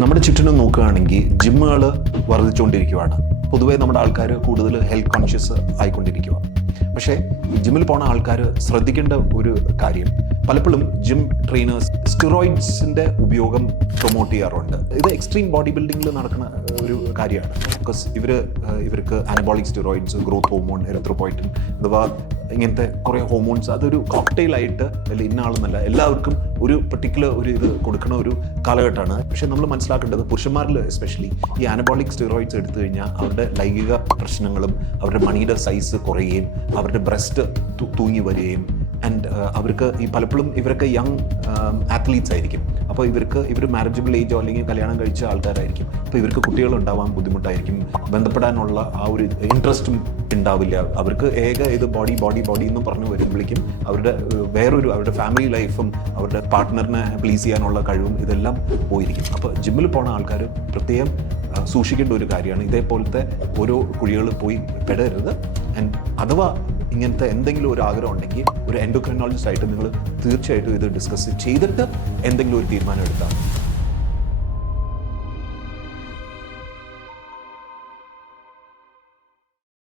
നമ്മുടെ ചുറ്റിനും നോക്കുകയാണെങ്കിൽ ജിമ്മുകൾ വർദ്ധിച്ചുകൊണ്ടിരിക്കുകയാണ്. പൊതുവേ നമ്മുടെ ആൾക്കാർ കൂടുതൽ ഹെൽത്ത് കോൺഷ്യസ് ആയിക്കൊണ്ടിരിക്കുക. പക്ഷേ ജിമ്മിൽ പോണ ആൾക്കാർ ശ്രദ്ധിക്കേണ്ട ഒരു കാര്യം, പലപ്പോഴും ജിം ട്രെയിനേഴ്സ് സ്റ്റിറോയിഡ്സിൻ്റെ ഉപയോഗം പ്രൊമോട്ട് ചെയ്യാറുണ്ട്. ഇത് എക്സ്ട്രീം ബോഡി ബിൽഡിങ്ങിൽ നടക്കുന്ന ഒരു കാര്യമാണ്. ബിക്കോസ് ഇവർക്ക് anabolic steroids, growth hormone, erythropoietin അഥവാ ഇങ്ങനത്തെ കുറേ ഹോർമോൺസ്, അതൊരു കോക്ടെയിലായിട്ട് അല്ല ഇന്ന ആളെന്നല്ല എല്ലാവർക്കും ഒരു പെർട്ടിക്കുലർ ഒരു ഇത് കൊടുക്കുന്ന ഒരു കാലഘട്ടമാണ്. പക്ഷേ നമ്മൾ മനസ്സിലാക്കേണ്ടത് പുരുഷന്മാരിൽ എസ്പെഷ്യലി ഈ അനബോളിക് സ്റ്റിറോയിഡ്സ് എടുത്തു കഴിഞ്ഞാൽ അവരുടെ ലൈംഗിക പ്രശ്നങ്ങളും അവരുടെ മണിയുടെ സൈസ് കുറയുകയും അവരുടെ ബ്രസ്റ്റ് തൂങ്ങി വരികയും ആൻഡ് അവർക്ക് ഈ പലപ്പോഴും ഇവരൊക്കെ യങ് ആത്ലീറ്റ്സ് ആയിരിക്കും. അപ്പോൾ ഇവർ മാരേജബിൾ ഏജോ അല്ലെങ്കിൽ കല്യാണം കഴിച്ച ആൾക്കാരായിരിക്കും. അപ്പോൾ ഇവർക്ക് കുട്ടികളുണ്ടാവാൻ ബുദ്ധിമുട്ടായിരിക്കും, ബന്ധപ്പെടാനുള്ള ആ ഒരു ഇൻട്രസ്റ്റും ഉണ്ടാവില്ല. അവർക്ക് ഇത് ബോഡി എന്നും പറഞ്ഞു വരുമ്പോഴേക്കും അവരുടെ ഫാമിലി ലൈഫും അവരുടെ പാർട്ട്ണറിനെ പ്ലീസ് ചെയ്യാനുള്ള കഴിവും ഇതെല്ലാം പോയിരിക്കും. അപ്പോൾ ജിമ്മിൽ പോണ ആൾക്കാർ പ്രത്യേകം സൂക്ഷിക്കേണ്ട ഒരു കാര്യമാണ്. ഇതേപോലത്തെ ഓരോ കുഴികൾ പോയി പെടരുത്. ആൻഡ് അഥവാ ഇങ്ങനത്തെ എന്തെങ്കിലും ഒരു ആഗ്രഹം ഉണ്ടെങ്കിൽ ഒരു എൻഡോക്രിനോളജിസ്റ്റ് ആയിട്ട് നിങ്ങൾ തീർച്ചയായിട്ടും ഇത് ഡിസ്കസ് ചെയ്തിട്ട് എന്തെങ്കിലും ഒരു തീരുമാനം എടുത്താൽ